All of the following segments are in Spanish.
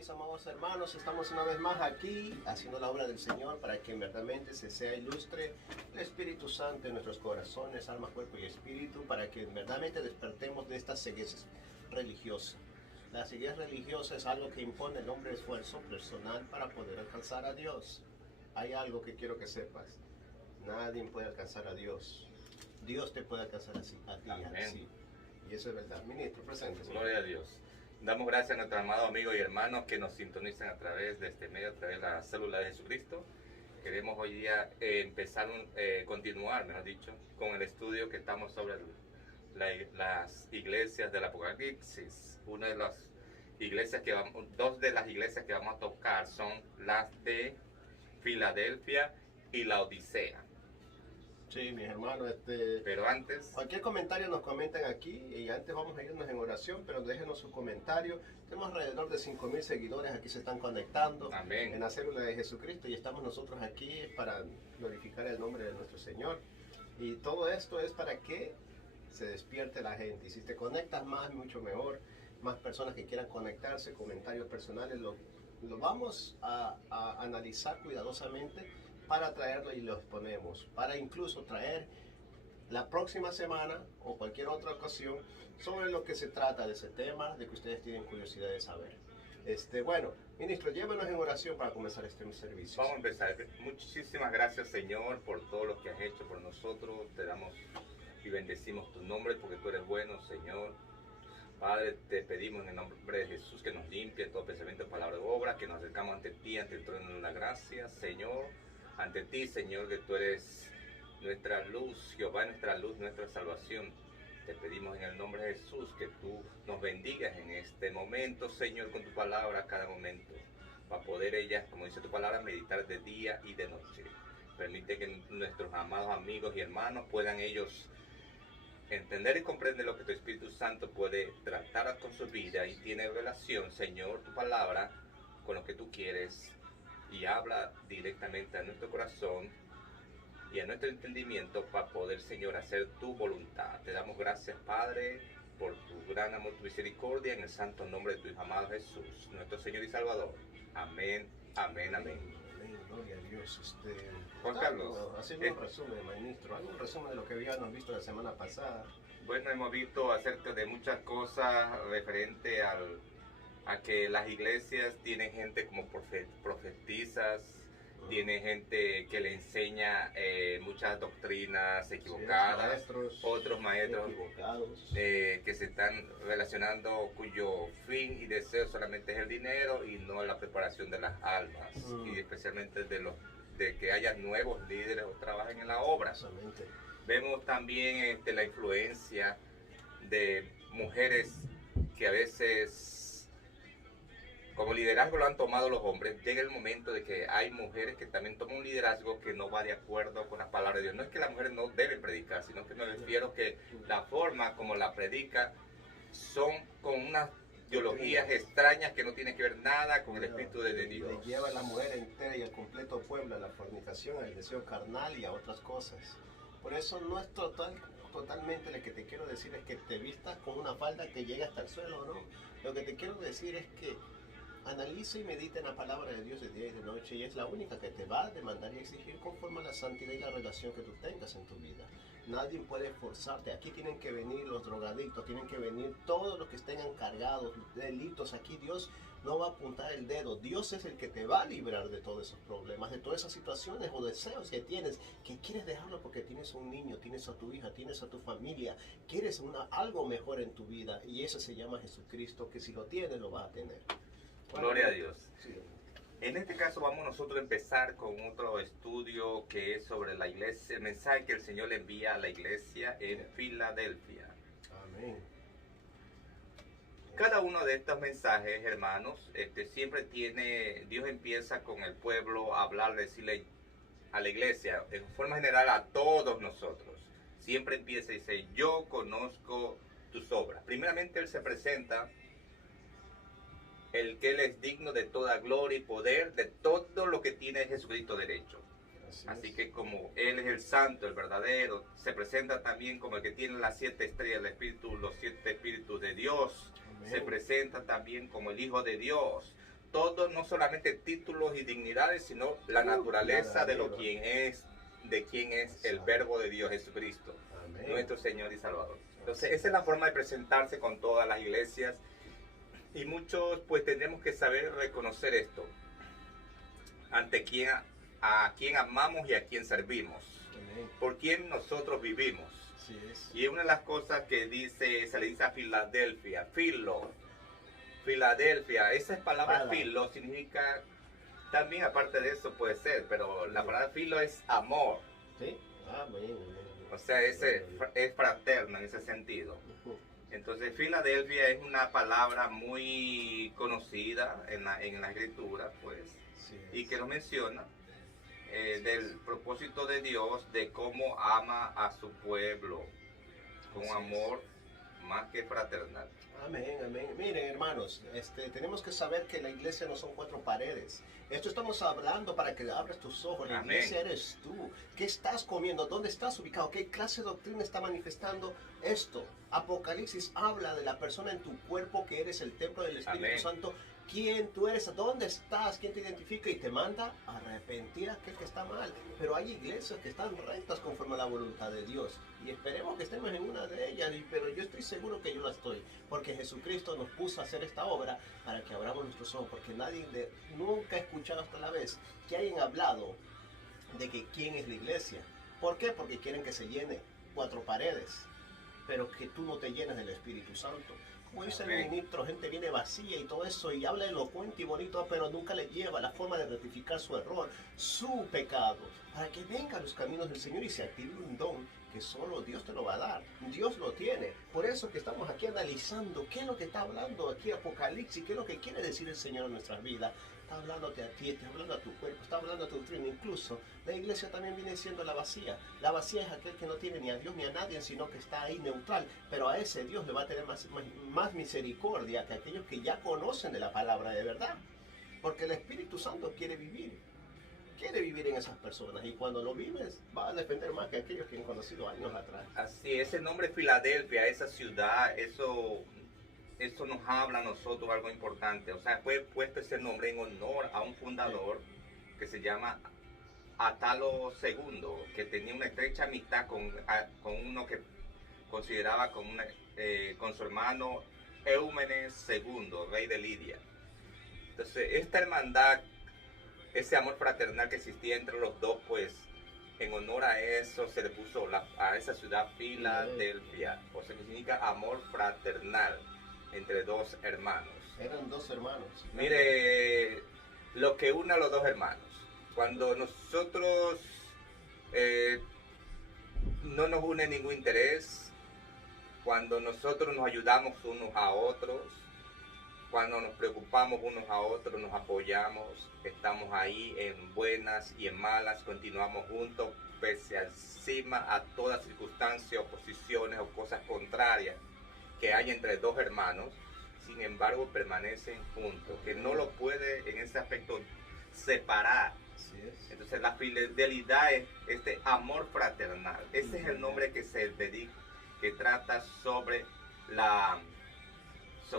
mis amados hermanos, estamos una vez más aquí haciendo la obra del Señor para que verdaderamente se sea ilustre el Espíritu Santo en nuestros corazones, alma, cuerpo y espíritu, para que verdaderamente despertemos de esta ceguez religiosa. La ceguez religiosa es algo que impone el hombre esfuerzo personal para poder alcanzar a Dios. Hay algo que quiero que sepas: nadie puede alcanzar a Dios. Dios te puede alcanzar así, a ti, así. Y eso es verdad. Ministro, presente. Gloria a Dios. Damos gracias a nuestros amados amigos y hermanos que nos sintonizan a través de este medio, a través de la célula de Jesucristo. Queremos hoy día continuar, mejor dicho, con el estudio que estamos sobre las iglesias del Apocalipsis. Una de las iglesias dos de las iglesias que vamos a tocar son las de Filadelfia y la Odisea. Sí, mis hermanos, pero antes, cualquier comentario nos comentan aquí, y antes vamos a irnos en oración, pero déjenos su comentario. Tenemos alrededor de 5,000 seguidores aquí, se están conectando. Amén. En la célula de Jesucristo, y estamos nosotros aquí para glorificar el nombre de nuestro Señor. Y todo esto es para que se despierte la gente, y si te conectas más, mucho mejor. Más personas que quieran conectarse, comentarios personales, lo vamos a analizar cuidadosamente para traerlo y lo exponemos, para incluso traer la próxima semana o cualquier otra ocasión sobre lo que se trata de ese tema, de que ustedes tienen curiosidad de saber. Bueno, ministro, llévenos en oración para comenzar este servicio. Vamos a empezar. Muchísimas gracias, Señor, por todo lo que has hecho por nosotros. Te damos y bendecimos tu nombre porque tú eres bueno, Señor. Padre, te pedimos en el nombre de Jesús que nos limpie todo pensamiento, palabra o obra, que nos acercamos ante ti, ante el trono de la gracia, Señor. Ante ti, Señor, que tú eres nuestra luz, Jehová, nuestra luz, nuestra salvación. Te pedimos en el nombre de Jesús que tú nos bendigas en este momento, Señor, con tu palabra cada momento, para poder ellas, como dice tu palabra, meditar de día y de noche. Permite que nuestros amados amigos y hermanos puedan ellos entender y comprender lo que tu Espíritu Santo puede tratar con su vida y tiene relación, Señor, tu palabra, con lo que tú quieres. Y habla directamente a nuestro corazón y a nuestro entendimiento para poder, Señor, hacer tu voluntad. Te damos gracias, Padre, por tu gran amor, tu misericordia, en el santo nombre de tu Hijo amado Jesús, nuestro Señor y Salvador. Amén, amén, amén. Amén, gloria a Dios. Juan Carlos, haciendo un resumen, ministro, algún resumen de lo que habíamos visto la semana pasada. Bueno, hemos visto acerca de muchas cosas referente a que las iglesias tienen gente como profetizas, tiene gente que le enseña muchas doctrinas equivocadas, otros maestros equivocados que se están relacionando, cuyo fin y deseo solamente es el dinero y no la preparación de las almas, y especialmente de que haya nuevos líderes o trabajen en la obra. Vemos también la influencia de mujeres que a veces, como liderazgo lo han tomado los hombres, llega el momento de que hay mujeres que también toman un liderazgo que no va de acuerdo con la palabra de Dios. No es que las mujeres no deben predicar, sino que me refiero que la forma como la predica son con unas ideologías extrañas que no tienen que ver nada con el Espíritu de Dios. Le lleva a la mujer entera y al completo pueblo a la fornicación, al deseo carnal y a otras cosas. Por eso no es totalmente lo que te quiero decir es que te vistas con una falda que llegue hasta el suelo, ¿no? Lo que te quiero decir es que analiza y medita en la palabra de Dios de día y de noche, y es la única que te va a demandar y exigir conforme a la santidad y la relación que tú tengas en tu vida. Nadie puede forzarte. Aquí tienen que venir los drogadictos, tienen que venir todos los que estén encargados, delitos. Aquí Dios no va a apuntar el dedo. Dios es el que te va a librar de todos esos problemas, de todas esas situaciones o deseos que tienes, que quieres dejarlo porque tienes un niño, tienes a tu hija, tienes a tu familia, quieres algo mejor en tu vida, y eso se llama Jesucristo, que si lo tienes lo vas a tener. Gloria a Dios. Sí. En este caso vamos nosotros a empezar con otro estudio que es sobre la iglesia, el mensaje que el Señor le envía a la iglesia en Filadelfia. Amén. Cada uno de estos mensajes, hermanos, siempre Dios empieza con el pueblo a hablar, decirle a la iglesia, en forma general a todos nosotros. Siempre empieza y dice, yo conozco tus obras. Primeramente Él se presenta, el que Él es digno de toda gloria y poder, de todo lo que tiene Jesucristo derecho. Así que como Él es el santo, el verdadero, se presenta también como el que tiene las 7 estrellas del Espíritu, los 7 Espíritus de Dios. Amén. Se presenta también como el Hijo de Dios. todo, no solamente títulos y dignidades, sino la naturaleza de lo quien es, de quién es el Verbo de Dios, Jesucristo, nuestro Señor y Salvador. Entonces, esa es la forma de presentarse con todas las iglesias, y muchos pues tendremos que saber reconocer esto, ante quién, a quién amamos y a quién servimos, por quién nosotros vivimos. Y una de las cosas que dice, se le dice a Filadelfia, Filadelfia, esa palabra filo significa, también aparte de eso puede ser, pero la palabra filo es amor. ¿Sí? O sea, es fraterno en ese sentido. Entonces, Filadelfia es una palabra muy conocida en la escritura, pues, y que nos menciona del propósito de Dios, de cómo ama a su pueblo, con amor más que fraternal. Amén, amén. Miren, hermanos, tenemos que saber que la iglesia no son cuatro paredes. Esto estamos hablando para que abras tus ojos. La iglesia eres tú. ¿Qué estás comiendo? ¿Dónde estás ubicado? ¿Qué clase de doctrina está manifestando esto? Apocalipsis habla de la persona en tu cuerpo, que eres el templo del Espíritu Santo. ¿Quién tú eres? ¿Dónde estás? ¿Quién te identifica? Y te manda a arrepentir a aquel que está mal. Pero hay iglesias que están rectas conforme a la voluntad de Dios. Y esperemos que estemos en una de ellas. Pero yo estoy seguro que yo la estoy. Porque Jesucristo nos puso a hacer esta obra para que abramos nuestros ojos. Porque nadie nunca ha escuchado hasta la vez que hayan hablado de que quién es la iglesia. ¿Por qué? Porque quieren que se llene cuatro paredes. Pero que tú no te llenes del Espíritu Santo. Como dice el ministro, gente viene vacía y todo eso, y habla elocuente y bonito, pero nunca le lleva la forma de rectificar su error, su pecado, para que venga a los caminos del Señor y se active un don que solo Dios te lo va a dar. Dios lo tiene. Por eso que estamos aquí analizando qué es lo que está hablando aquí Apocalipsis, qué es lo que quiere decir el Señor en nuestras vidas. Está hablándote a ti, está hablando a tu cuerpo, está hablando a tu doctrina. Incluso la iglesia también viene siendo la vacía. La vacía es aquel que no tiene ni a Dios ni a nadie, sino que está ahí neutral. Pero a ese Dios le va a tener más misericordia que aquellos que ya conocen de la palabra de verdad. Porque el Espíritu Santo quiere vivir en esas personas. Y cuando lo vives, va a defender más que aquellos que han conocido años atrás. Así, ese nombre Filadelfia, esa ciudad, eso nos habla a nosotros algo importante. O sea, fue puesto ese nombre en honor a un fundador que se llama Atalo II, que tenía una estrecha amistad con uno que consideraba con su hermano Eumenes II, rey de Lidia. Entonces, esta hermandad, ese amor fraternal que existía entre los dos, pues, en honor a eso se le puso a esa ciudad Filadelfia, o sea, que significa amor fraternal entre dos hermanos. Eran dos hermanos. Mire, lo que une a los dos hermanos. Cuando nosotros no nos une ningún interés, cuando nosotros nos ayudamos unos a otros, cuando nos preocupamos unos a otros, nos apoyamos, estamos ahí en buenas y en malas, continuamos juntos, pese encima a todas circunstancias, oposiciones o cosas contrarias que hay entre dos hermanos, sin embargo permanecen juntos, que no lo puede en ese aspecto separar. Entonces la fidelidad es este amor fraternal. Ese es el nombre que se dedica, que trata sobre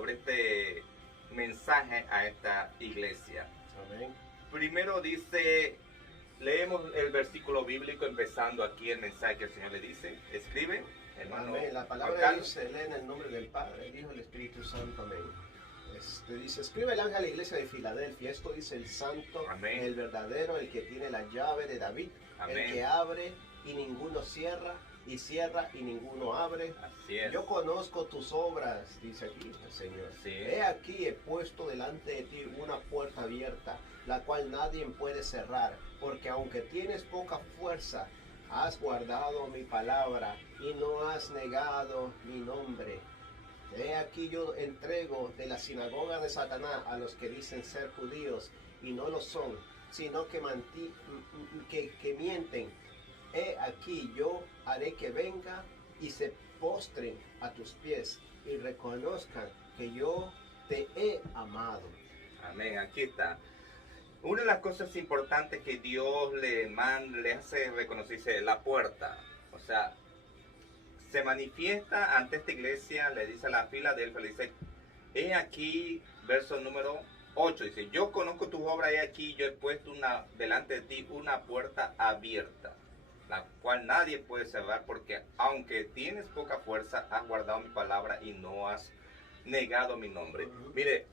este mensaje a esta iglesia. Amén. Primero dice, leemos el versículo bíblico empezando aquí el mensaje que el Señor le dice. Escribe, hermano. Amén. La palabra de Dios se lee en el nombre del Padre, el Hijo y el Espíritu Santo. Amén. Dice, escribe el ángel a la iglesia de Filadelfia. Esto dice el santo, Amén, el verdadero, el que tiene la llave de David, amén, el que abre y ninguno cierra, y cierra y ninguno abre. Así es. Yo conozco tus obras, dice aquí el Señor. Sí. He aquí, he puesto delante de ti una puerta abierta, la cual nadie puede cerrar, porque aunque tienes poca fuerza, has guardado mi palabra y no has negado mi nombre. He aquí yo entrego de la sinagoga de Satanás a los que dicen ser judíos y no lo son, sino que mienten. He aquí yo haré que venga y se postren a tus pies y reconozcan que yo te he amado. Amén, aquí está. Una de las cosas importantes que Dios le hace reconocerse la puerta. O sea, se manifiesta ante esta iglesia, le dice a la Filadelfia, le dice, he aquí, verso número 8 dice, yo conozco tu obra y aquí yo he puesto delante de ti una puerta abierta, la cual nadie puede cerrar, porque aunque tienes poca fuerza, has guardado mi palabra y no has negado mi nombre. Mire,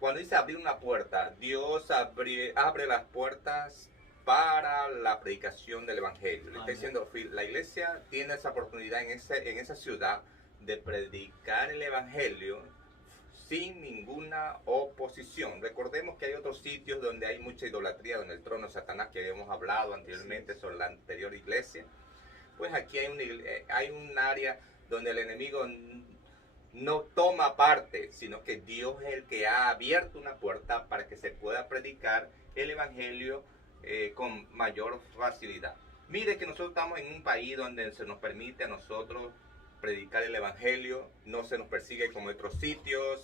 cuando dice abrir una puerta, Dios abre las puertas para la predicación del evangelio. Le está diciendo, la iglesia tiene esa oportunidad en esa ciudad de predicar el evangelio sin ninguna oposición. Recordemos que hay otros sitios donde hay mucha idolatría, donde el trono de Satanás, que habíamos hablado anteriormente sobre la anterior iglesia. Pues aquí hay un área donde el enemigo no toma parte, sino que Dios es el que ha abierto una puerta para que se pueda predicar el evangelio con mayor facilidad. Mire que nosotros estamos en un país donde se nos permite a nosotros predicar el evangelio, no se nos persigue como otros sitios,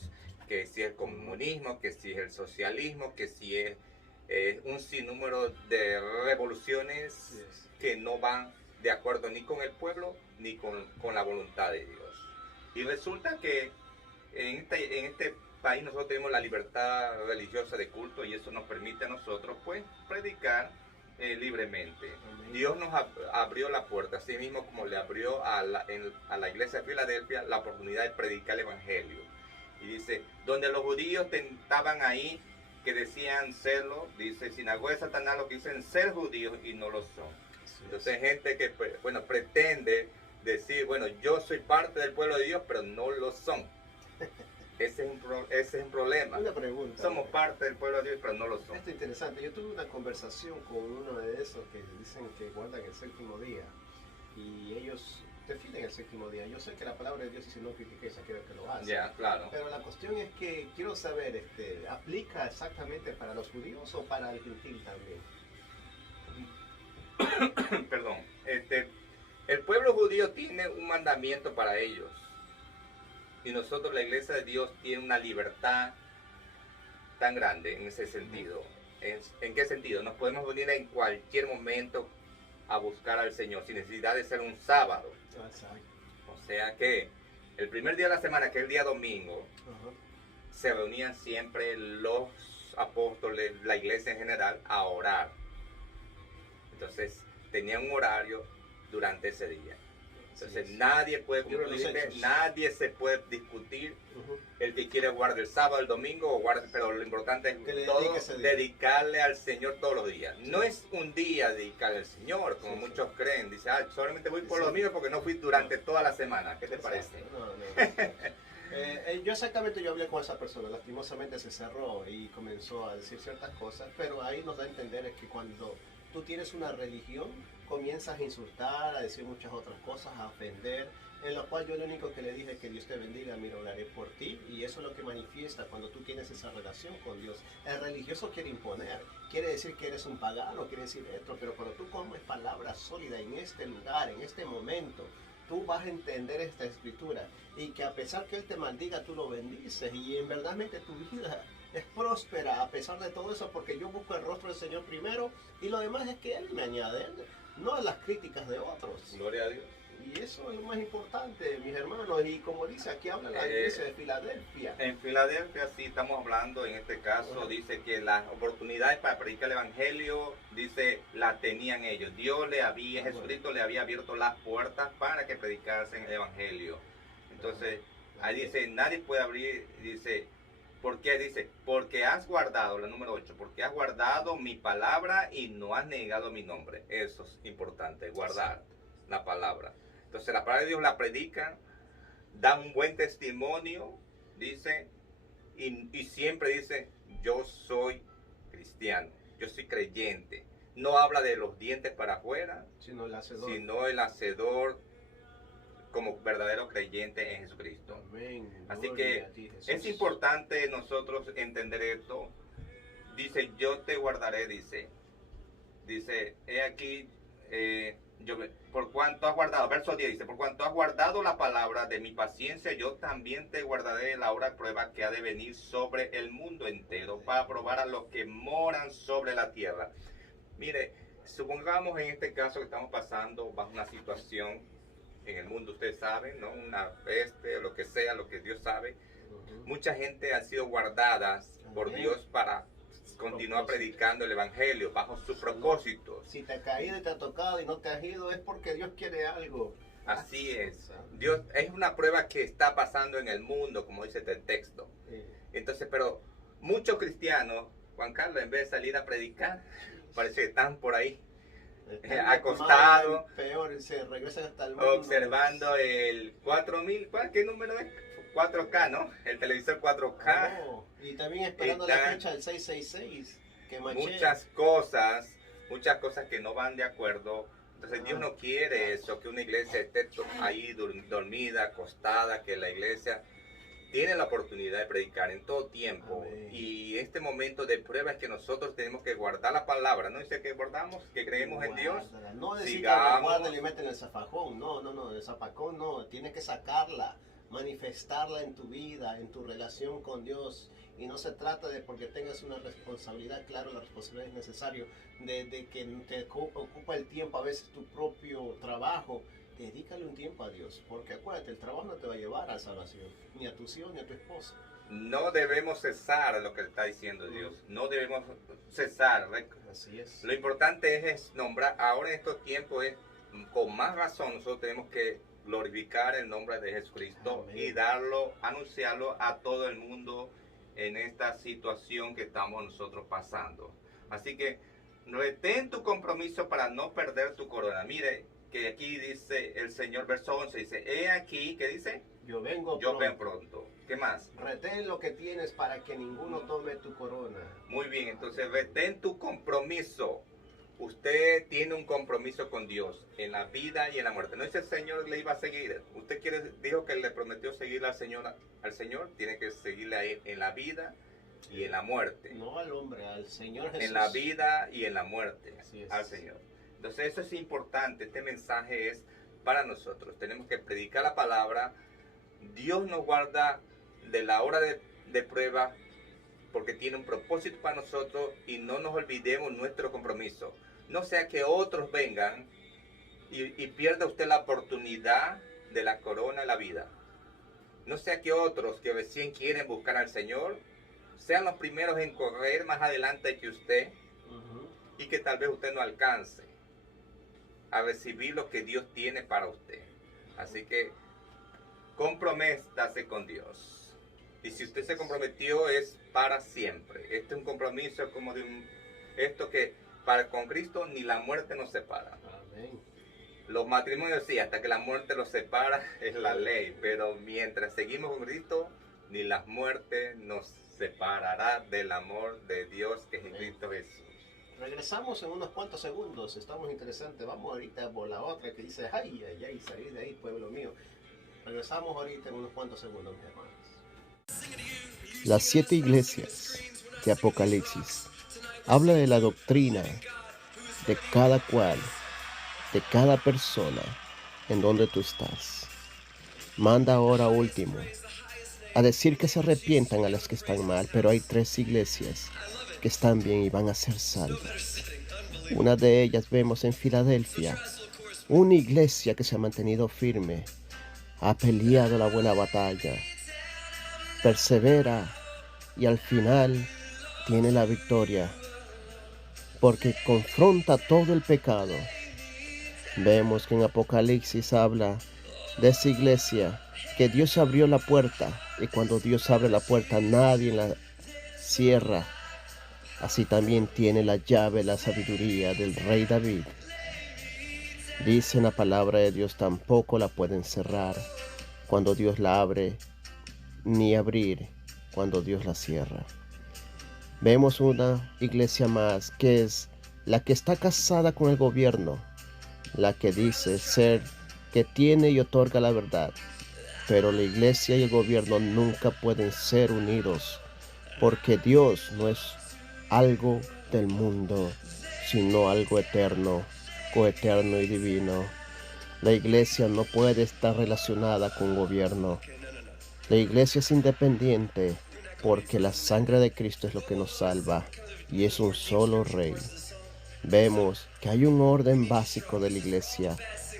que si es el comunismo, que si es el socialismo, que si es un sinnúmero de revoluciones que no van de acuerdo ni con el pueblo ni con la voluntad de Dios. Y resulta que en este país nosotros tenemos la libertad religiosa de culto, y eso nos permite a nosotros pues predicar libremente. Dios nos abrió la puerta, así mismo como le abrió a la iglesia de Filadelfia la oportunidad de predicar el evangelio. Y dice, donde los judíos estaban ahí, que decían serlo, dice, sinagoga de Satanás, lo que dicen ser judíos y no lo son. Entonces gente que, bueno, pretende decir, bueno, yo soy parte del pueblo de Dios, pero no lo son. Ese es un problema. Una pregunta. Somos parte del pueblo de Dios, pero no lo somos. Esto es interesante. Yo tuve una conversación con uno de esos que dicen que guardan el séptimo día. Y ellos defienden el séptimo día. Yo sé que la palabra de Dios dice no critiquéis a aquel que lo hace. Ya, claro. Pero la cuestión es que quiero saber, ¿aplica exactamente para los judíos o para el gentil también? Perdón. El pueblo judío tiene un mandamiento para ellos. Y nosotros, la iglesia de Dios, tiene una libertad tan grande en ese sentido. ¿En qué sentido? Nos podemos venir en cualquier momento a buscar al Señor sin necesidad de ser un sábado. Exacto. O sea que el primer día de la semana, que es el día domingo, se reunían siempre los apóstoles, la iglesia en general, a orar. Entonces tenían un horario durante ese día. Entonces nadie puede cumplirle, nadie se puede discutir. El que quiere guardar el sábado, el domingo, pero lo importante es que todos dedicarle al Señor todos los días. No es un día dedicarle al Señor, como muchos creen. Dice, solamente voy por los domingos porque no fui durante toda la semana. ¿Qué te parece? Yo exactamente, yo hablé con esa persona, lastimosamente se cerró y comenzó a decir ciertas cosas, pero ahí nos da a entender es que cuando tú tienes una religión, comienzas a insultar, a decir muchas otras cosas, a ofender, en lo cual yo lo único que le dije es que Dios te bendiga, mira, oraré por ti, y eso es lo que manifiesta cuando tú tienes esa relación con Dios. El religioso quiere imponer, quiere decir que eres un pagano, quiere decir esto, pero cuando tú comes palabra sólida en este lugar, en este momento, tú vas a entender esta escritura, y que a pesar que Él te maldiga, tú lo bendices, y en verdad tu vida es próspera a pesar de todo eso, porque yo busco el rostro del Señor primero, y lo demás es que Él me añade, no a las críticas de otros. Gloria a Dios. Y eso es lo más importante, mis hermanos, y como dice, aquí habla la iglesia de Filadelfia. En Filadelfia sí estamos hablando, en este caso, dice que las oportunidades para predicar el evangelio, dice, las tenían ellos. Jesucristo le había abierto las puertas para que predicasen el evangelio. Entonces, ahí dice, nadie puede abrir, dice, ¿por qué? Dice, porque has guardado, la número 8, porque has guardado mi palabra y no has negado mi nombre. Eso es importante, guardar la palabra. Entonces la palabra de Dios la predican, dan un buen testimonio, dice, y siempre dice, yo soy cristiano, yo soy creyente. No habla de los dientes para afuera, sino el hacedor como verdadero creyente en Jesucristo. Amén. Así que es importante nosotros entender esto. Dice, yo te guardaré, dice, he aquí, por cuanto has guardado, verso 10 dice, por cuanto has guardado la palabra de mi paciencia, yo también te guardaré la hora de prueba que ha de venir sobre el mundo entero, para probar a los que moran sobre la tierra. Mire, supongamos en este caso que estamos pasando bajo una situación en el mundo, ustedes saben, ¿no? Una peste, lo que sea, lo que Dios sabe. mucha gente ha sido guardada por Amén. Dios para continuar predicando el evangelio bajo sus propósitos. Si te ha caído y te ha tocado y no te has ido, es porque Dios quiere algo. Así es. Dios es una prueba que está pasando en el mundo, como dice el texto. Sí. Entonces, pero muchos cristianos, Juan Carlos, en vez de salir a predicar, parece que están por ahí Están acostado, mal, peor, se regresan hasta el mundo. observando el 4000, ¿qué número es? 4K, ¿no? El televisor 4K. Oh, y también esperando la fecha del 666. Que Muchas cosas que no van de acuerdo. Entonces Dios no quiere eso, que una iglesia esté ahí dormida, acostada, que la iglesia tiene la oportunidad de predicar en todo tiempo. Amén. Y este momento de prueba es que nosotros tenemos que guardar la palabra. ¿No dice que guardamos, que creemos en Dios? No decir que guarda y mete en el zafacón. No, el zafacón no. Tienes que sacarla, manifestarla en tu vida, en tu relación con Dios. Y no se trata de porque tengas una responsabilidad, claro, la responsabilidad es necesaria, de que te ocupa el tiempo, a veces tu propio trabajo. Dedícale un tiempo a Dios, porque acuérdate, el trabajo no te va a llevar a salvación, ni a tus hijos, ni a tu esposa. No debemos cesar lo que está diciendo Dios. No debemos cesar. Así es. Lo importante es nombrar, ahora en estos tiempos, con más razón nosotros tenemos que glorificar el nombre de Jesucristo. Amén. Y anunciarlo a todo el mundo en esta situación que estamos nosotros pasando. Así que retén tu compromiso para no perder tu corona. Mire, que aquí dice el Señor, verso 11, dice, he aquí, ¿qué dice? Yo vengo pronto. ¿Qué más? Retén lo que tienes para que ninguno tome tu corona. Muy bien, entonces retén tu compromiso. Usted tiene un compromiso con Dios en la vida y en la muerte. No dice el Señor le iba a seguir. Usted dijo que le prometió seguir al Señor, tiene que seguirle a Él en la vida y en la muerte. No al hombre, al Señor Jesús. En la vida y en la muerte, así es. Al Señor. Entonces eso es importante, este mensaje es para nosotros. Tenemos que predicar la palabra. Dios nos guarda de la hora de prueba porque tiene un propósito para nosotros y no nos olvidemos nuestro compromiso. No sea que otros vengan y pierda usted la oportunidad de la corona de la vida. No sea que otros que recién quieren buscar al Señor sean los primeros en correr más adelante que usted y que tal vez usted no alcance a recibir lo que Dios tiene para usted. Así que comprométase con Dios. Y si usted se comprometió es para siempre. Este es un compromiso como esto que con Cristo ni la muerte nos separa. Amén. Los matrimonios sí, hasta que la muerte los separa es la ley, pero mientras seguimos con Cristo, ni la muerte nos separará del amor de Dios que es en Cristo Jesús. Regresamos en unos cuantos segundos, estamos interesantes. Vamos ahorita por la otra que dice, ay, salir de ahí, pueblo mío. Regresamos ahorita en unos cuantos segundos, mis hermanos. Las 7 iglesias de Apocalipsis habla de la doctrina de cada cual, de cada persona en donde tú estás. Manda ahora último a decir que se arrepientan a las que están mal, pero hay 3 iglesias que están bien y van a ser salvas. Una de ellas vemos en Filadelfia, una iglesia que se ha mantenido firme, ha peleado la buena batalla, persevera y al final tiene la victoria porque confronta todo el pecado. Vemos que en Apocalipsis habla de esa iglesia que Dios abrió la puerta y cuando Dios abre la puerta nadie la cierra. Así también tiene la llave, la sabiduría del rey David. Dice en la palabra de Dios, tampoco la pueden cerrar cuando Dios la abre, ni abrir cuando Dios la cierra. Vemos una iglesia más que es la que está casada con el gobierno, la que dice ser que tiene y otorga la verdad. Pero la iglesia y el gobierno nunca pueden ser unidos, porque Dios no es algo del mundo, sino algo eterno, coeterno y divino. La iglesia no puede estar relacionada con gobierno. La iglesia es independiente porque la sangre de Cristo es lo que nos salva y es un solo rey. Vemos que hay un orden básico de la iglesia,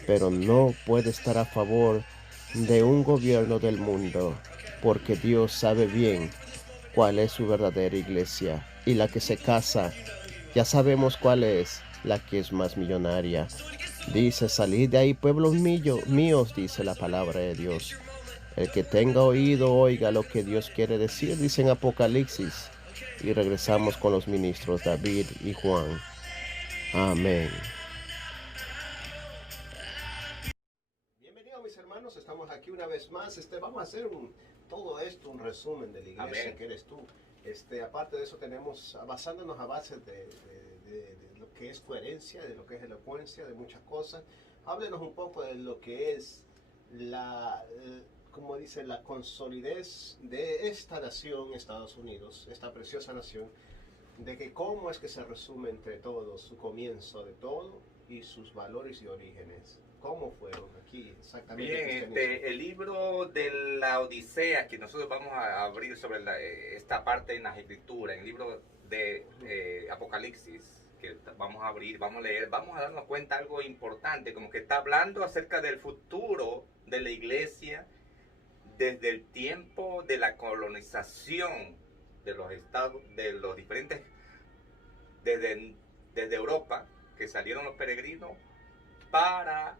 pero no puede estar a favor de un gobierno del mundo. porque Dios sabe bien cuál es su verdadera iglesia. Y la que se casa, ya sabemos cuál es, la que es más millonaria. Dice, salid de ahí, pueblos míos, dice la palabra de Dios. El que tenga oído, oiga lo que Dios quiere decir, dice en Apocalipsis. Y regresamos con los ministros David y Juan. Amén. Bienvenidos mis hermanos, estamos aquí una vez más. Vamos a hacer todo esto, un resumen de la iglesia Amén. que eres tú. Aparte de eso tenemos, basándonos a base de lo que es coherencia, de lo que es elocuencia, de muchas cosas. Háblenos un poco de lo que es como dice, la consolidez de esta nación, Estados Unidos, esta preciosa nación, de que cómo es que se resume entre todos su comienzo de todo y sus valores y orígenes. ¿Cómo fueron aquí exactamente? Bien, el libro de la Odisea, que nosotros vamos a abrir sobre esta parte en las escrituras, el libro de Apocalipsis, que vamos a abrir, vamos a leer, vamos a darnos cuenta algo importante, como que está hablando acerca del futuro de la iglesia desde el tiempo de la colonización de los estados, de los diferentes, desde Europa, que salieron los peregrinos para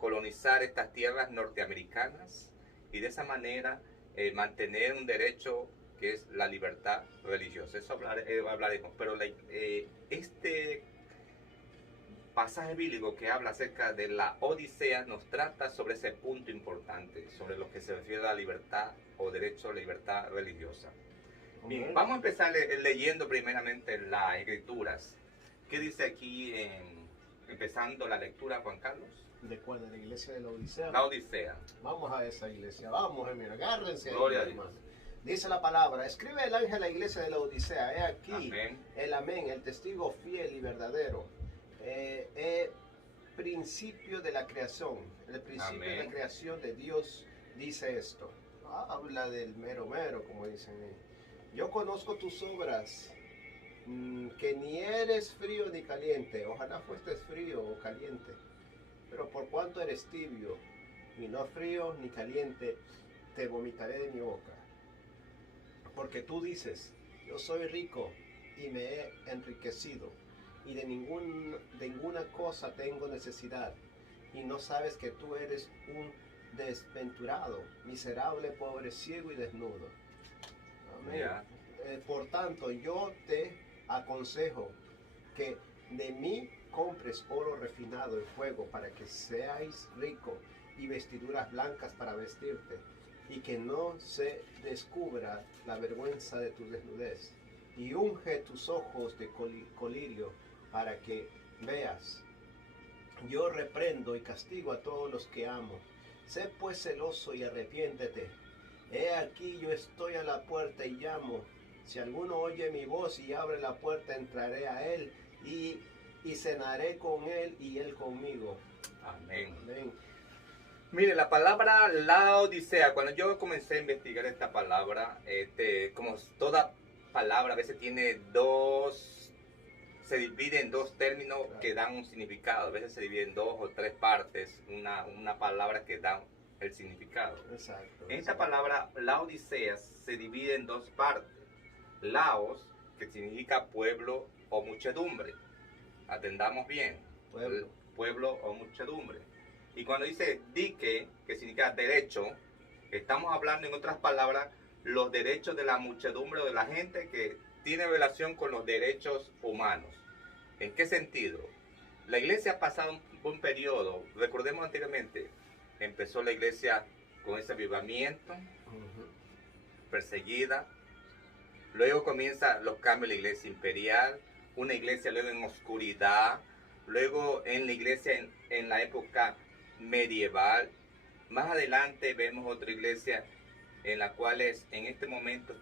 colonizar estas tierras norteamericanas y de esa manera mantener un derecho que es la libertad religiosa. Eso hablaremos, pero este pasaje bíblico que habla acerca de la Odisea nos trata sobre ese punto importante, sobre lo que se refiere a la libertad o derecho a la libertad religiosa. Bien, vamos a empezar leyendo primeramente las escrituras. ¿Qué dice aquí empezando la lectura, Juan Carlos? ¿De cuál? ¿De la iglesia de la Odisea? La Odisea. Vamos a esa iglesia, vamos, hermano, agárrense ahí, Gloria a Dios. hermano. Dice la palabra, escribe el ángel a la iglesia de la Odisea, he aquí, Amén. el amén, el testigo fiel y verdadero, principio de la creación, el principio Amén. de la creación de Dios dice esto, habla del mero mero, como dicen. Yo conozco tus obras, que ni eres frío ni caliente, ojalá fuestes frío o caliente, pero por cuanto eres tibio y no frío ni caliente, te vomitaré de mi boca. Porque tú dices, yo soy rico y me he enriquecido, y de ninguna cosa tengo necesidad, y no sabes que tú eres un desventurado, miserable, pobre, ciego y desnudo. Amén. Yeah. Por tanto, yo te aconsejo que de mí compres oro refinado en fuego para que seáis rico, y vestiduras blancas para vestirte, y que no se descubra la vergüenza de tu desnudez, y unge tus ojos de colirio para que veas. Yo reprendo y castigo a todos los que amo. Sé pues celoso y arrepiéntete. He aquí yo estoy a la puerta y llamo. Si alguno oye mi voz y abre la puerta, entraré a él y cenaré con él y él conmigo. Amén. Amén. Mire, la palabra la Odisea, cuando yo comencé a investigar esta palabra, como toda palabra a veces tiene se divide en dos términos que dan un significado, a veces se divide en dos o tres partes, una palabra que da el significado. Exacto. Esta palabra, la Odisea, se divide en dos partes. Laos, que significa pueblo o muchedumbre. Atendamos bien. Pueblo o muchedumbre. Y cuando dice dique, que significa derecho, estamos hablando en otras palabras los derechos de la muchedumbre o de la gente que tiene relación con los derechos humanos. ¿En qué sentido? La iglesia ha pasado un periodo, recordemos anteriormente, empezó la iglesia con ese avivamiento, perseguida, luego comienzan los cambios de la iglesia imperial, una iglesia luego en oscuridad, luego en la iglesia en la época medieval. Más adelante vemos otra iglesia en la cual en este momento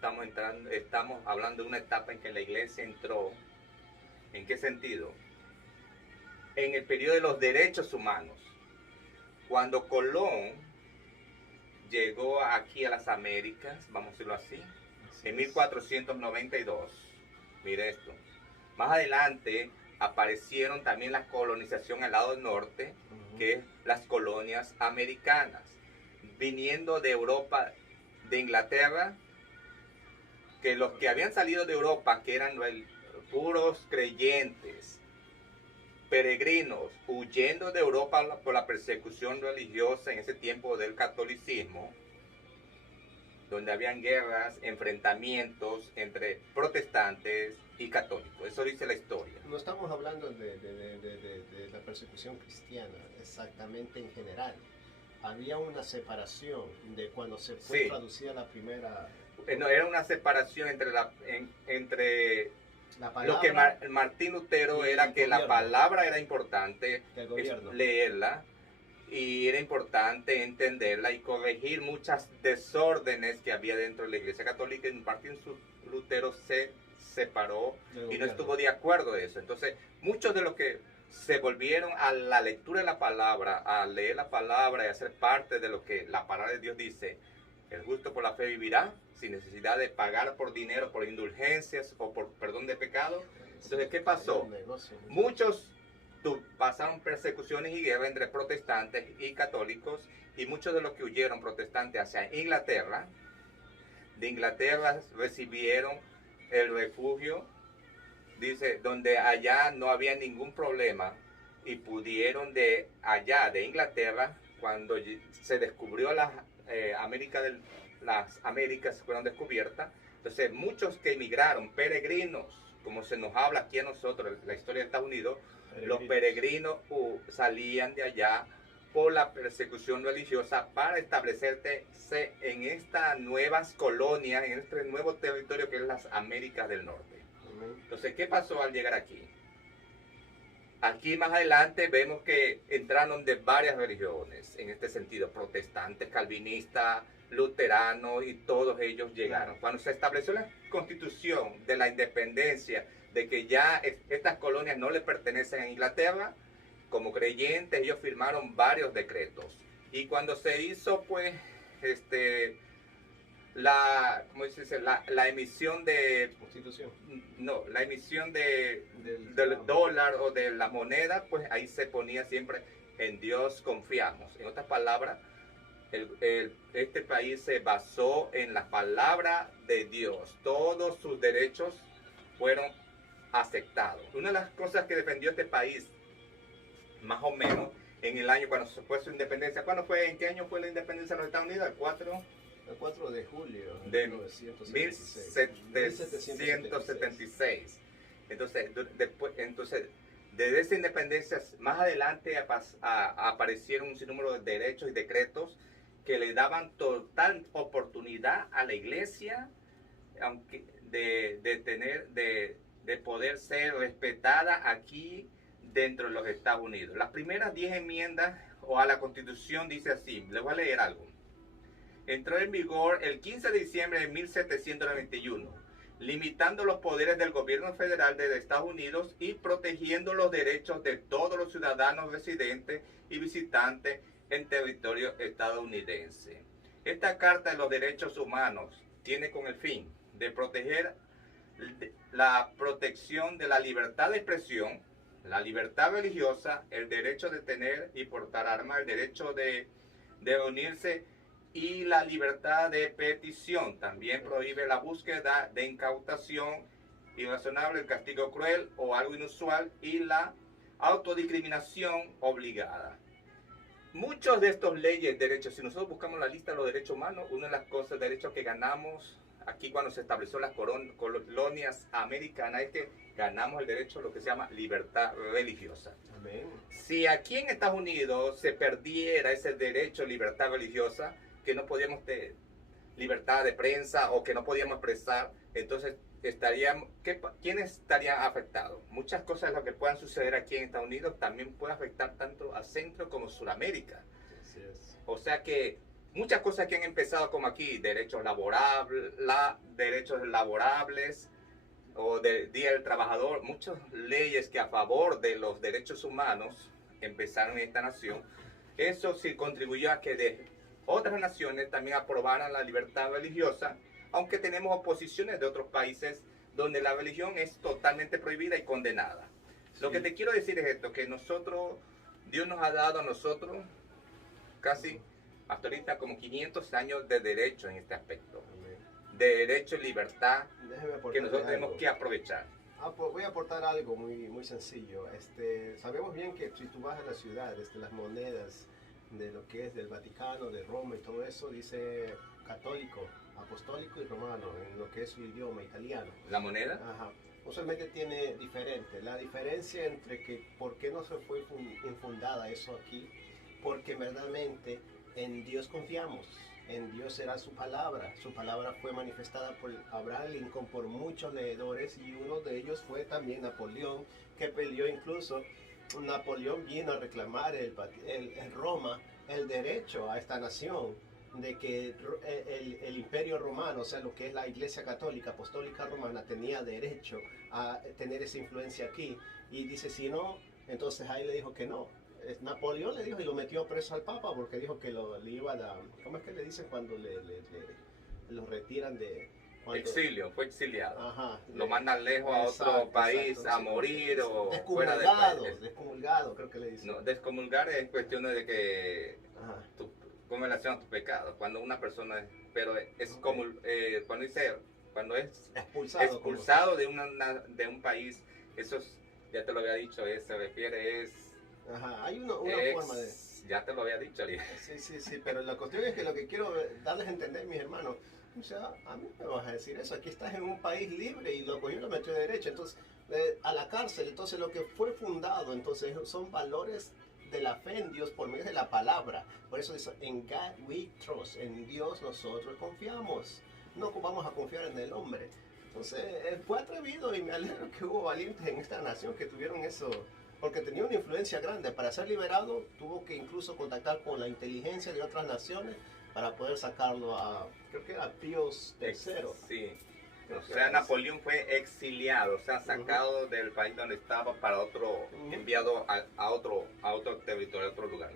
estamos hablando de una etapa en que la iglesia entró. ¿En qué sentido? En el periodo de los derechos humanos. Cuando Colón llegó aquí a las Américas, vamos a decirlo así, en 1492, mire esto. Más adelante aparecieron también la colonización al lado del norte, que es las colonias americanas, viniendo de Europa de Inglaterra, que los que habían salido de Europa, que eran puros creyentes, peregrinos, huyendo de Europa por la persecución religiosa en ese tiempo del catolicismo, donde habían guerras, enfrentamientos entre protestantes y católicos. Eso dice la historia. No estamos hablando de la persecución cristiana, exactamente en general. Había una separación de cuando se fue Sí. traducida la primera... No, era una separación entre La lo que palabra Martín Lutero y era el que la gobierno. palabra era importante del gobierno. leerla, y era importante entenderla y corregir muchas desórdenes que había dentro de la Iglesia Católica. Y Martín Lutero se separó Del y no gobierno. estuvo de acuerdo de eso. Entonces, muchos de los que se volvieron a la lectura de la palabra, a leer la palabra y a ser parte de lo que la palabra de Dios dice, el justo por la fe vivirá, sin necesidad de pagar por dinero, por indulgencias o por perdón de pecado. Entonces, ¿qué pasó? Era un negocio. Muchos pasaron persecuciones y guerras entre protestantes y católicos, y muchos de los que huyeron protestantes hacia Inglaterra, de Inglaterra recibieron el refugio, dice, donde allá no había ningún problema, y pudieron de allá, de Inglaterra, cuando se descubrió las Américas fueron descubiertas. Entonces, muchos que emigraron, peregrinos, como se nos habla aquí a nosotros, la historia de Estados Unidos, los peregrinos salían de allá por la persecución religiosa para establecerse en estas nuevas colonias, en este nuevo territorio que es las Américas del Norte. Entonces, ¿qué pasó al llegar aquí? Aquí más adelante vemos que entraron de varias religiones, en este sentido, protestantes, calvinistas, luteranos, y todos ellos llegaron. Cuando se estableció la constitución de la independencia, de que ya estas colonias no le pertenecen a Inglaterra, como creyentes ellos firmaron varios decretos. Y cuando se hizo, pues, ¿cómo se dice? La emisión de... Constitución. No, la emisión del Del dólar o de la moneda, pues ahí se ponía siempre en Dios confiamos. En otras palabras, este país se basó en la palabra de Dios. Todos sus derechos fueron aceptados. Una de las cosas que defendió este país, más o menos, en el año cuando se fue su independencia. ¿En qué año fue la independencia de los Estados Unidos? El 4 de julio de 1776. 1776. Entonces, desde esa independencia, más adelante aparecieron un sinnúmero de derechos y decretos que le daban total oportunidad a la iglesia, aunque de poder ser respetada aquí dentro de los Estados Unidos. Las primeras 10 enmiendas a la Constitución dice así, les voy a leer algo. Entró en vigor el 15 de diciembre de 1791, limitando los poderes del gobierno federal de Estados Unidos y protegiendo los derechos de todos los ciudadanos residentes y visitantes en territorio estadounidense. Esta Carta de los Derechos Humanos tiene con el fin de proteger la protección de la libertad de expresión, la libertad religiosa, el derecho de tener y portar armas, el derecho de reunirse y la libertad de petición. También prohíbe la búsqueda de incautación irrazonable, el castigo cruel o algo inusual y la autodiscriminación obligada. Muchos de estos leyes, derechos, si nosotros buscamos la lista de los derechos humanos, una de las cosas, derechos que ganamos aquí cuando se estableció las colonias americanas, es que ganamos el derecho a lo que se llama libertad religiosa. Amén. Si aquí en Estados Unidos se perdiera ese derecho a libertad religiosa, que no podíamos tener libertad de prensa o que no podíamos expresar, entonces ¿quiénes estarían afectados? Muchas cosas de lo que puedan suceder aquí en Estados Unidos también puede afectar tanto a Centro como Sudamérica. Así es. O sea que muchas cosas que han empezado como aquí, derechos laborables o del Día del Trabajador, muchas leyes que a favor de los derechos humanos empezaron en esta nación. Eso sí contribuyó a que de otras naciones también aprobaran la libertad religiosa, aunque tenemos oposiciones de otros países donde la religión es totalmente prohibida y condenada. Sí. Lo que te quiero decir es esto, que Dios nos ha dado a nosotros casi hasta ahorita como 500 años de derecho en este aspecto. Amén. De derecho y libertad Déjeme que aportarle nosotros tenemos algo. que aprovechar. Pues voy a aportar algo muy sencillo. Sabemos bien que si tú vas a la ciudad, las monedas de lo que es del Vaticano, de Roma y todo eso, dice católico, apostólico y romano, en lo que es su idioma italiano. La moneda, Ajá. Usualmente tiene diferente. La diferencia entre que por qué no se fue infundada eso aquí, porque verdaderamente en Dios confiamos. En Dios será su palabra. Su palabra fue manifestada por Abraham Lincoln, por muchos leedores, y uno de ellos fue también Napoleón, que peleó incluso. Napoleón vino a reclamar el Roma el derecho a esta nación de que el imperio romano, o sea, lo que es la iglesia católica apostólica romana, tenía derecho a tener esa influencia aquí. Y dice, si no, entonces ahí le dijo que no. Napoleón le dijo y lo metió preso al Papa porque dijo que le iba a ¿cómo es que le dicen cuando lo retiran de... exilio, fue exiliado. Ajá, Lo mandan lejos a otro país a morir o fuera del país. Descomulgado, creo que le dicen. No, descomulgar es cuestión de que Ajá. con relación a tus pecados. Cuando una persona pero es como cuando es expulsado de un país, eso ya te lo había dicho, se refiere Ajá, hay una forma de... Ya te lo había dicho, Lía. Sí, pero la cuestión es que lo que quiero darles a entender, mis hermanos, o sea, a mí me vas a decir eso, aquí estás en un país libre y lo cogió y lo metió de derecha, entonces, a la cárcel, entonces lo que fue fundado, entonces son valores de la fe en Dios por medio de la palabra. Por eso dice, en God we trust, en Dios nosotros confiamos, no vamos a confiar en el hombre. Entonces, fue atrevido y me alegro que hubo valientes en esta nación que tuvieron eso, porque tenía una influencia grande. Para ser liberado tuvo que incluso contactar con la inteligencia de otras naciones para poder sacarlo a, creo que era Píos III. Sí. O sea, Napoleón fue exiliado, o sea, sacado del país donde estaba para enviado a otro territorio, a otro lugar.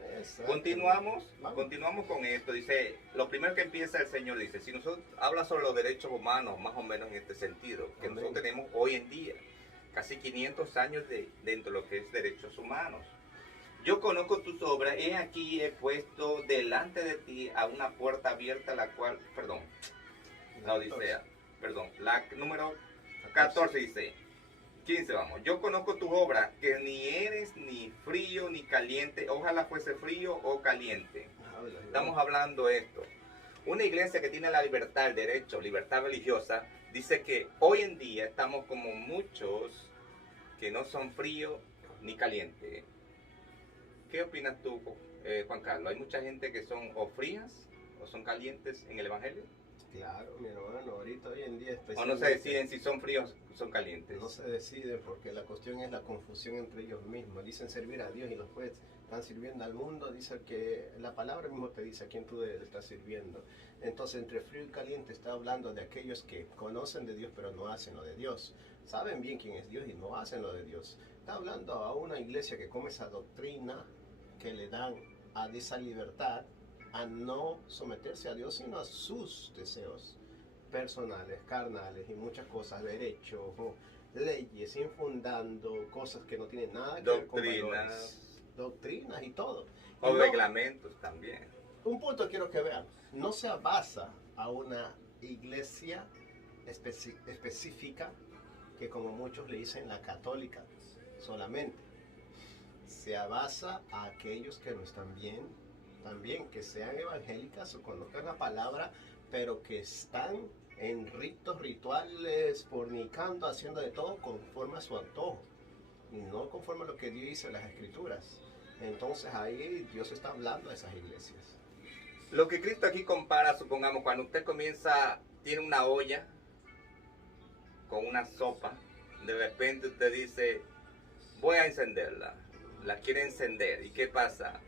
Continuamos con esto. Dice, lo primero que empieza el Señor dice, si nosotros habla sobre los derechos humanos, más o menos en este sentido, que nosotros tenemos hoy en día, casi 500 años dentro de lo que es derechos humanos. Yo conozco tus obras, he aquí he puesto delante de ti a una puerta abierta, la Odisea. La número 14 dice, 15 vamos, yo conozco tu obra, que ni eres ni frío ni caliente, ojalá fuese frío o caliente. Estamos hablando de esto. Una iglesia que tiene la libertad, el derecho, libertad religiosa, dice que hoy en día estamos como muchos que no son frío ni caliente. ¿Qué opinas tú, Juan Carlos? ¿Hay mucha gente que son o frías o son calientes en el Evangelio? Claro, mi hermano, ahorita hoy en día... ¿O no se deciden si son fríos o son calientes? No se decide porque la cuestión es la confusión entre ellos mismos. Dicen servir a Dios y los jueces están sirviendo al mundo. Dice que la palabra mismo te dice a quién tú estás sirviendo. Entonces, entre frío y caliente está hablando de aquellos que conocen de Dios pero no hacen lo de Dios. Saben bien quién es Dios y no hacen lo de Dios. Está hablando a una iglesia que come esa doctrina que le dan a esa libertad a no someterse a Dios, sino a sus deseos personales, carnales y muchas cosas, derechos, leyes, infundando cosas que no tienen nada que ver con valores, doctrinas y todo. O reglamentos también. Un punto quiero que vean, no se basa a una iglesia específica que como muchos le dicen la católica solamente. Se basa a aquellos que no están bien, también que sean evangélicas o conozcan la palabra, pero que están en ritos, rituales, fornicando, haciendo de todo conforme a su antojo, y no conforme a lo que Dios dice en las Escrituras. Entonces ahí Dios está hablando a esas iglesias. Lo que Cristo aquí compara, supongamos, cuando usted tiene una olla con una sopa, de repente usted dice, voy a encenderla, la quiere encender, ¿y qué pasa?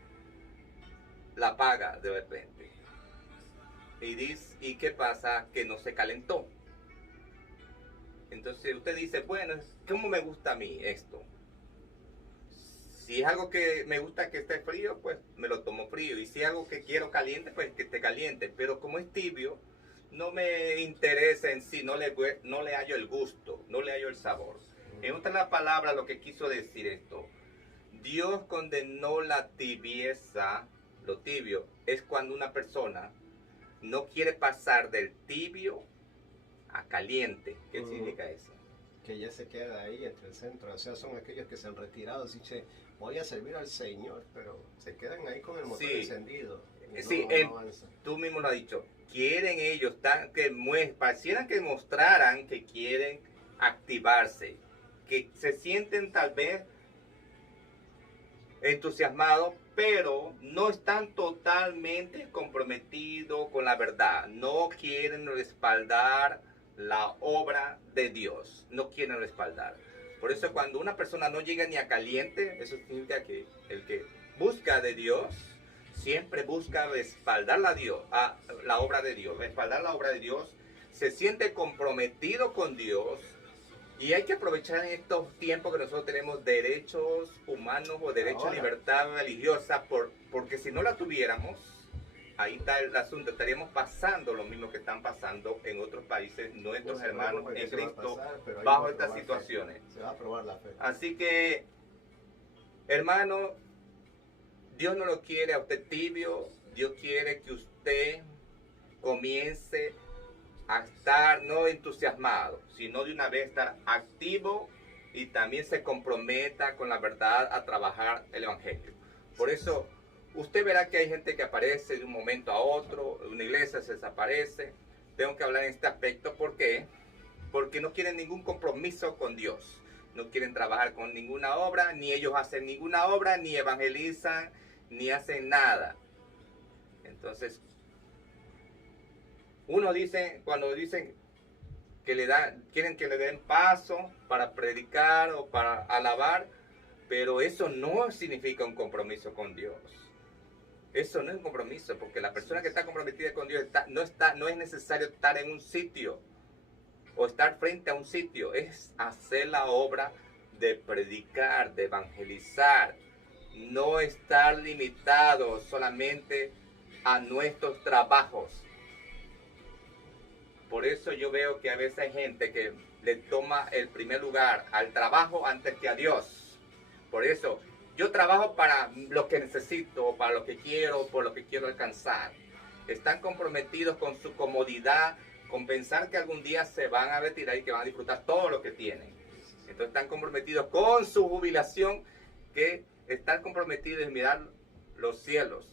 La apaga de repente. ¿Y qué pasa? Que no se calentó. Entonces usted dice, bueno, ¿cómo me gusta a mí esto? Si es algo que me gusta que esté frío, pues me lo tomo frío. Y si es algo que quiero caliente, pues que esté caliente. Pero como es tibio, no me interesa en sí, no le hallo el gusto, no le hallo el sabor. En otras palabras, lo que quiso decir esto, Dios condenó la tibieza, Lo tibio es cuando una persona no quiere pasar del tibio a caliente. ¿Qué significa eso? Que ya se queda ahí entre el centro, o sea, son aquellos que se han retirado, dice, voy a servir al Señor, pero se quedan ahí con el motor encendido. Sí, no tú mismo lo has dicho, quieren ellos, parecieran que mostraran que quieren activarse, que se sienten tal vez entusiasmados, pero no están totalmente comprometidos con la verdad, no quieren respaldar la obra de Dios, no quieren respaldar. Por eso cuando una persona no llega ni a caliente, eso significa que el que busca de Dios siempre busca respaldar la obra de Dios, respaldar la obra de Dios, se siente comprometido con Dios. Y hay que aprovechar en estos tiempos que nosotros tenemos derechos humanos o derecho a libertad religiosa, porque si no la tuviéramos, ahí está el asunto, estaríamos pasando lo mismo que están pasando en otros países, nuestros hermanos en Cristo, bajo estas situaciones. Se va a probar la fe. Así que, hermano, Dios no lo quiere a usted tibio, Dios quiere que usted comience a estar no entusiasmado, sino de una vez estar activo y también se comprometa con la verdad a trabajar el evangelio. Por eso usted verá que hay gente que aparece de un momento a otro, una iglesia se desaparece. Tengo que hablar en este aspecto, ¿por qué? Porque no quieren ningún compromiso con Dios, no quieren trabajar con ninguna obra, ni ellos hacen ninguna obra, ni evangelizan, ni hacen nada. Entonces, cuando dicen que quieren que le den paso para predicar o para alabar, pero eso no significa un compromiso con Dios. Eso no es un compromiso, porque la persona que está comprometida con Dios no es necesario estar en un sitio o estar frente a un sitio, es hacer la obra de predicar, de evangelizar, no estar limitado solamente a nuestros trabajos. Por eso yo veo que a veces hay gente que le toma el primer lugar al trabajo antes que a Dios. Por eso yo trabajo para lo que necesito, para lo que quiero, por lo que quiero alcanzar. Están comprometidos con su comodidad, con pensar que algún día se van a retirar y que van a disfrutar todo lo que tienen. Entonces están comprometidos con su jubilación, que están comprometidos en mirar los cielos.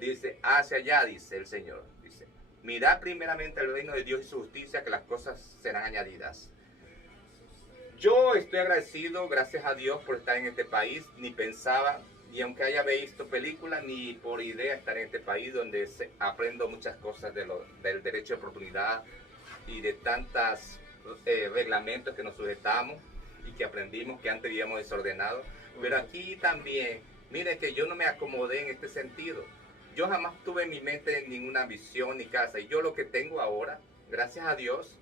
Dice, hacia allá, dice el Señor. Dice, mirad primeramente el reino de Dios y su justicia, que las cosas serán añadidas. Yo estoy agradecido, gracias a Dios, por estar en este país. Ni pensaba, y aunque haya visto películas, ni por idea estar en este país donde aprendo muchas cosas del derecho de oportunidad y de tantos reglamentos que nos sujetamos y que aprendimos, que antes vivíamos desordenados. Pero aquí también, mire que yo no me acomodé en este sentido. Yo jamás tuve en mi mente ninguna visión ni casa. Y yo lo que tengo ahora, gracias a Dios,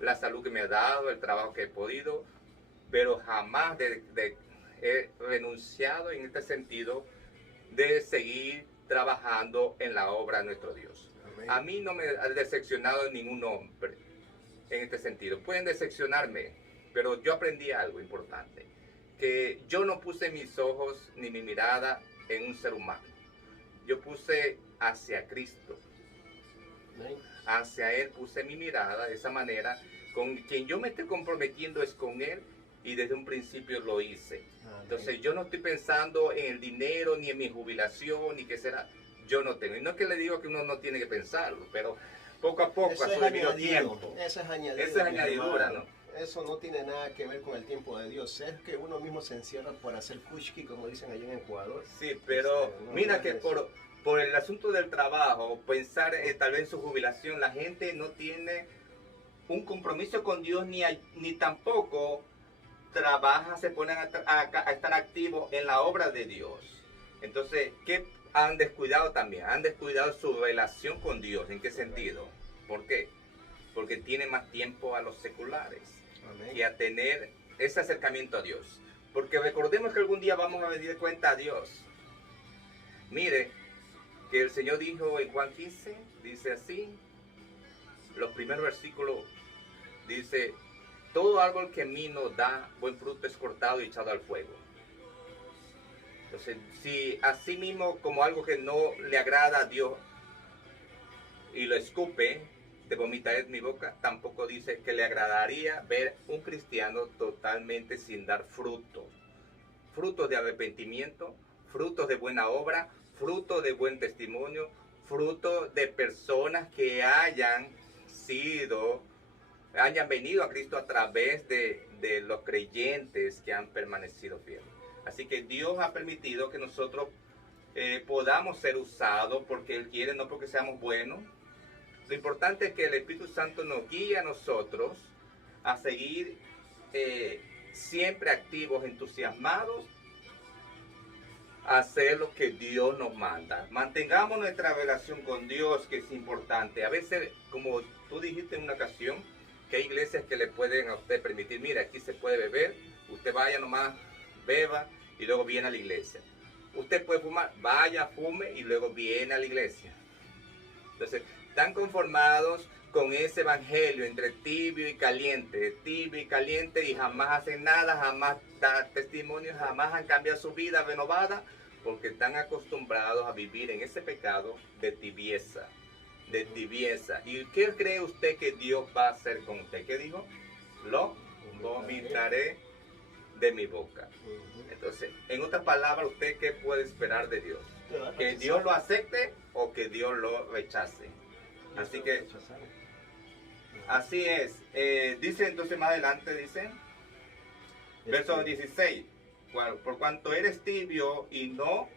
la salud que me ha dado, el trabajo que he podido, pero jamás he renunciado en este sentido de seguir trabajando en la obra de nuestro Dios. Amén. A mí no me ha decepcionado ningún hombre en este sentido. Pueden decepcionarme, pero yo aprendí algo importante, que yo no puse mis ojos ni mi mirada en un ser humano. Yo puse hacia Cristo. Hacia Él puse mi mirada de esa manera. Con quien yo me estoy comprometiendo es con Él, y desde un principio lo hice. Entonces yo no estoy pensando en el dinero, ni en mi jubilación, ni qué será. Yo no tengo. Y no es que le digo que uno no tiene que pensarlo, pero poco a poco, a su debido tiempo. Eso es añadidura, ¿no? Eso no tiene nada que ver con el tiempo de Dios. Es que uno mismo se encierra por hacer kushki, como dicen allá en Ecuador. Sí, pero mira que por el asunto del trabajo, pensar tal vez en su jubilación, la gente no tiene un compromiso con Dios ni tampoco trabaja, se ponen a estar activos en la obra de Dios. Entonces, ¿qué han descuidado también? Han descuidado su relación con Dios. ¿En qué sentido? ¿Por qué? Porque tienen más tiempo a los seculares. Amén. Y a tener ese acercamiento a Dios. Porque recordemos que algún día vamos a rendir cuenta a Dios. Mire, que el Señor dijo en Juan 15, dice así, los primeros versículos, dice, todo árbol que a mí no da buen fruto es cortado y echado al fuego. Entonces, si así mismo como algo que no le agrada a Dios y lo escupe, de vomitaré en mi boca, tampoco dice que le agradaría ver un cristiano totalmente sin dar fruto. Frutos de arrepentimiento, frutos de buena obra, frutos de buen testimonio, frutos de personas que hayan venido a Cristo a través de los creyentes que han permanecido fieles. Así que Dios ha permitido que nosotros podamos ser usados porque Él quiere, no porque seamos buenos. Lo importante es que el Espíritu Santo nos guíe a nosotros a seguir siempre activos, entusiasmados, a hacer lo que Dios nos manda. Mantengamos nuestra relación con Dios, que es importante. A veces, como tú dijiste en una ocasión, que hay iglesias que le pueden a usted permitir, mira, aquí se puede beber, usted vaya nomás, beba y luego viene a la iglesia. Usted puede fumar, vaya, fume y luego viene a la iglesia. Entonces, están conformados con ese evangelio entre tibio y caliente y jamás hacen nada, jamás dan testimonio, jamás han cambiado su vida renovada, porque están acostumbrados a vivir en ese pecado de tibieza. ¿Y qué cree usted que Dios va a hacer con usted? ¿Qué dijo? Lo vomitaré de mi boca. Entonces, en otras palabras, ¿usted qué puede esperar de Dios? ¿Que Dios lo acepte o que Dios lo rechace? Así que, así es. Dice entonces más adelante, dice, verso 16, por cuanto eres tibio y no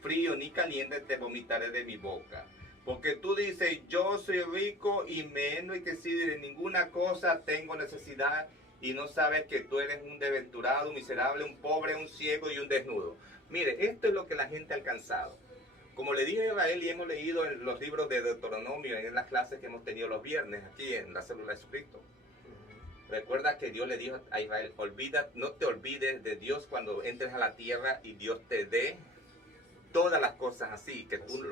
frío ni caliente, te vomitaré de mi boca. Porque tú dices, yo soy rico y me he enriquecido y de ninguna cosa tengo necesidad, y no sabes que tú eres un desventurado, un miserable, un pobre, un ciego y un desnudo. Mire, esto es lo que la gente ha alcanzado. Como le dije a Israel, y hemos leído en los libros de Deuteronomio, en las clases que hemos tenido los viernes aquí en la célula de Jesucristo. Recuerda que Dios le dijo a Israel, no te olvides de Dios cuando entres a la tierra y Dios te dé todas las cosas así, que tú,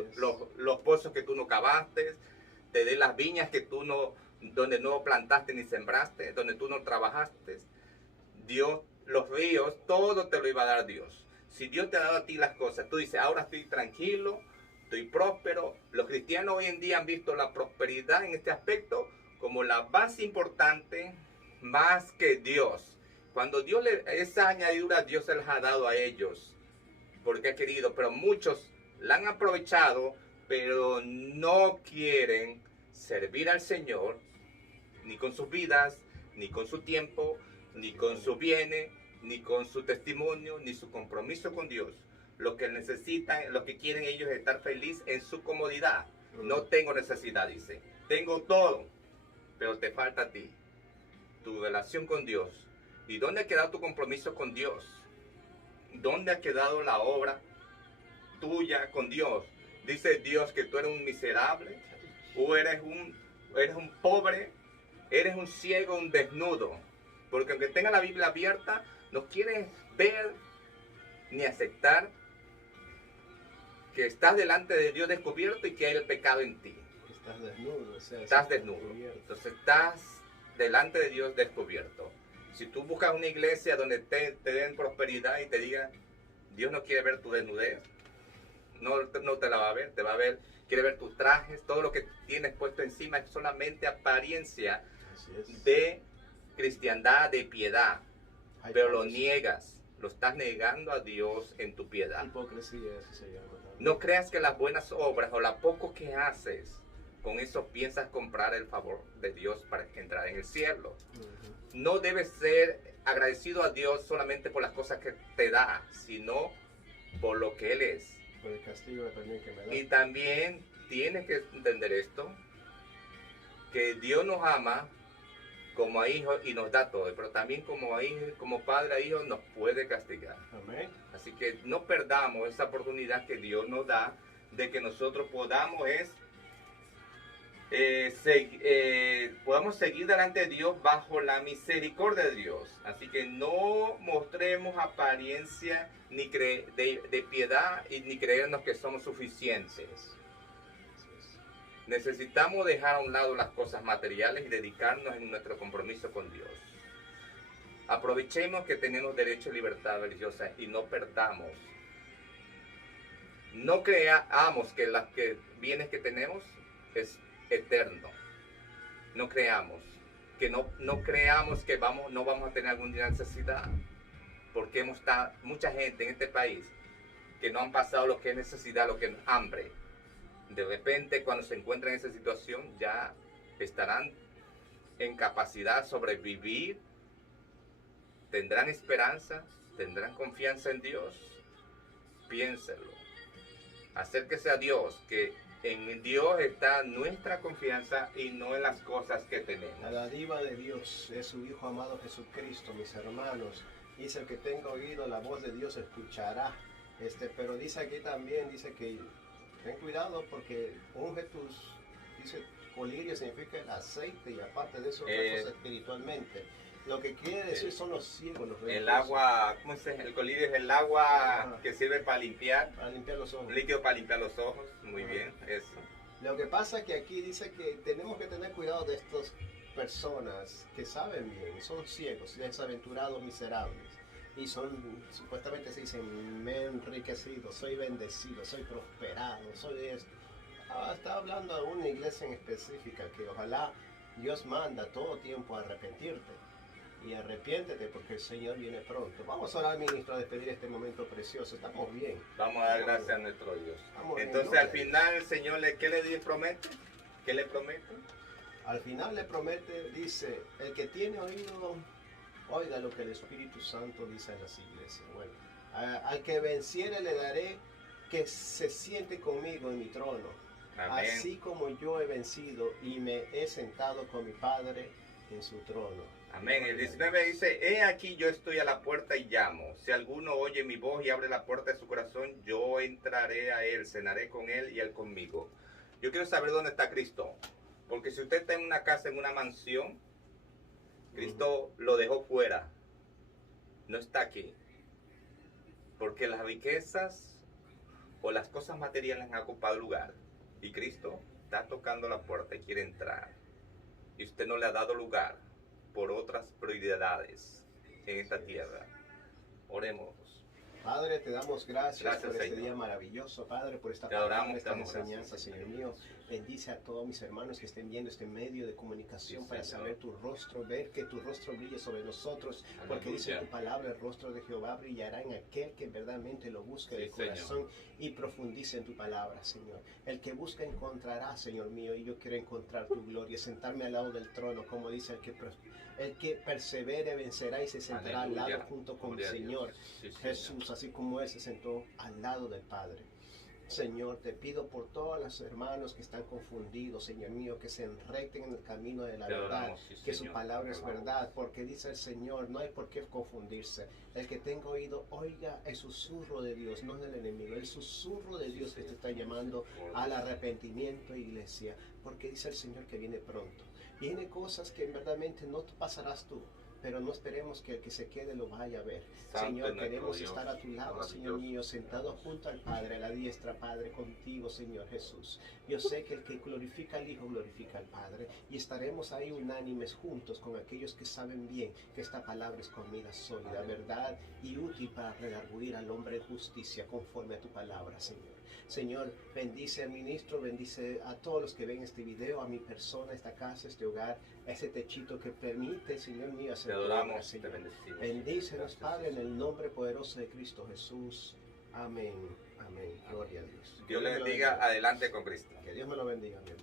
los pozos que tú no cavaste, te dé las viñas que tú no, donde no plantaste ni sembraste, donde tú no trabajaste. Dios, los ríos, todo te lo iba a dar Dios. Si Dios te ha dado a ti las cosas, tú dices, ahora estoy tranquilo, estoy próspero. Los cristianos hoy en día han visto la prosperidad en este aspecto como la más importante, más que Dios. Cuando Dios esa añadidura Dios se las ha dado a ellos, porque ha querido, pero muchos la han aprovechado, pero no quieren servir al Señor, ni con sus vidas, ni con su tiempo, ni con sus bienes, ni con su testimonio, ni su compromiso con Dios. Lo que necesitan, lo que quieren ellos es estar feliz en su comodidad. No tengo necesidad, dice. Tengo todo, pero te falta a ti, tu relación con Dios. ¿Y dónde ha quedado tu compromiso con Dios? ¿Dónde ha quedado la obra tuya con Dios? Dice Dios que tú eres un miserable, o eres un pobre, eres un ciego, un desnudo. Porque aunque tenga la Biblia abierta, no quieres ver ni aceptar que estás delante de Dios descubierto y que hay el pecado en ti. Estás desnudo. O sea, estás desnudo. Entonces estás delante de Dios descubierto. Si tú buscas una iglesia donde te den prosperidad y te digan, Dios no quiere ver tu desnudez, no te la va a ver, te va a ver, quiere ver tus trajes, todo lo que tienes puesto encima es solamente apariencia de cristiandad, de piedad, pero lo niegas, lo estás negando a Dios en tu piedad. Hipocresía, eso se llama. No creas que las buenas obras o la poco que haces, con eso piensas comprar el favor de Dios para entrar en el cielo. No debes ser agradecido a Dios solamente por las cosas que te da, sino por lo que Él es. Por el castigo también que me da. Y también tienes que entender esto, que Dios nos ama como a hijos y nos da todo, pero también como a hijos, como padre a hijo nos puede castigar. Amén. Así que no perdamos esa oportunidad que Dios nos da de que nosotros podamos podamos seguir delante de Dios bajo la misericordia de Dios. Así que no mostremos apariencia ni de piedad y ni creernos que somos suficientes. Necesitamos dejar a un lado las cosas materiales y dedicarnos en nuestro compromiso con Dios. Aprovechemos que tenemos derecho a libertad religiosa y no perdamos no creamos que las bienes que tenemos es eterno. No creamos que no creamos que no vamos a tener algún día necesidad, porque mucha gente en este país que no han pasado lo que es necesidad, lo que es hambre. De repente, cuando se encuentran en esa situación, ya estarán en capacidad de sobrevivir, tendrán esperanza, tendrán confianza en Dios. Piénselo. Acérquese a Dios, que en Dios está nuestra confianza y no en las cosas que tenemos. La dádiva de Dios es su Hijo amado Jesucristo, mis hermanos. Dice: el que tenga oído la voz de Dios escuchará. Pero dice aquí también, dice que ten cuidado porque unge dice colirio significa el aceite, y aparte de eso espiritualmente. Lo que quiere decir son los ciegos, los religiosos. El agua, ¿cómo se dice? El colirio es el agua que sirve para limpiar. Para limpiar los ojos. Un líquido para limpiar los ojos. Muy bien, eso. Lo que pasa es que aquí dice que tenemos que tener cuidado de estas personas que saben bien, son ciegos, desaventurados, miserables. Y supuestamente se dicen: me he enriquecido, soy bendecido, soy prosperado, soy esto. Está hablando de una iglesia en específica que ojalá Dios manda todo tiempo a arrepentirte. Y arrepiéntete porque el Señor viene pronto. Vamos a orar, ministro, a despedir este momento precioso. Estamos bien. Vamos a dar gracias a nuestro Dios. Entonces bien, al final el Señor, ¿qué le promete? ¿Qué le promete? Al final le promete, dice: el que tiene oído, oiga lo que el Espíritu Santo dice en las iglesias. Bueno, al que venciere le daré que se siente conmigo en mi trono. Amén. Así como yo he vencido y me he sentado con mi Padre en su trono. Amén. El 19 dice: he aquí yo estoy a la puerta y llamo. Si alguno oye mi voz y abre la puerta de su corazón, yo entraré a él, cenaré con él y él conmigo. Yo quiero saber dónde está Cristo. Porque si usted está en una casa, en una mansión, Cristo lo dejó fuera. No está aquí. Porque las riquezas o las cosas materiales han ocupado lugar. Y Cristo está tocando la puerta y quiere entrar. Y usted no le ha dado lugar por otras prioridades en esta tierra. Oremos. Padre, te damos gracias por este Señor. Día maravilloso, Padre, por esta Te adoramos, palabra, esta te damos enseñanza, gracias, Señor mío. Bendice a todos mis hermanos que estén viendo este medio de comunicación, Sí, para Señor. saber tu rostro, ver que tu rostro brille sobre nosotros, porque dice Aleluya. tu palabra: el rostro de Jehová brillará en aquel que verdaderamente lo busque de Sí, corazón y profundice en tu palabra, Señor. El que busca encontrará, Señor mío, y yo quiero encontrar tu gloria, sentarme al lado del trono, como dice el que persevere vencerá y se sentará Aleluya. al lado junto con el Señor. Sí, Jesús, así como Él se sentó al lado del Padre. Señor, te pido por todos los hermanos que están confundidos, Señor mío, que se enrecten en el camino de la Te verdad, adoramos, sí, que su Señor, palabra te es adoramos. verdad, porque dice el Señor: no hay por qué confundirse. El que tenga oído, oiga el susurro de Dios, no del enemigo, el susurro de Dios que te está llamando al arrepentimiento, iglesia, porque dice el Señor que viene pronto. Viene cosas que verdaderamente no pasarás tú, pero no esperemos que el que se quede lo vaya a ver. Santo Señor, es nuestro queremos Dios, estar a tu lado, Señor mío, sentados junto al Padre, a la diestra, Padre, contigo, Señor Jesús. Yo sé que el que glorifica al Hijo, glorifica al Padre, y estaremos ahí unánimes juntos con aquellos que saben bien que esta palabra es comida sólida, verdad y útil para redarguir al hombre en justicia, conforme a tu palabra, Señor. Señor, bendice al ministro, bendice a todos los que ven este video, a mi persona, esta casa, este hogar, ese techito que permite, Señor mío, hacer Te tu obra, adoramos, te Señor. bendecimos. Bendícenos, Gracias, Padre, en Jesús. el nombre poderoso de Cristo Jesús. Amén. Amén. Gloria a Dios. Dios le me lo bendiga. bendiga. Adelante con Cristo. Que Dios me lo bendiga, mi hermano.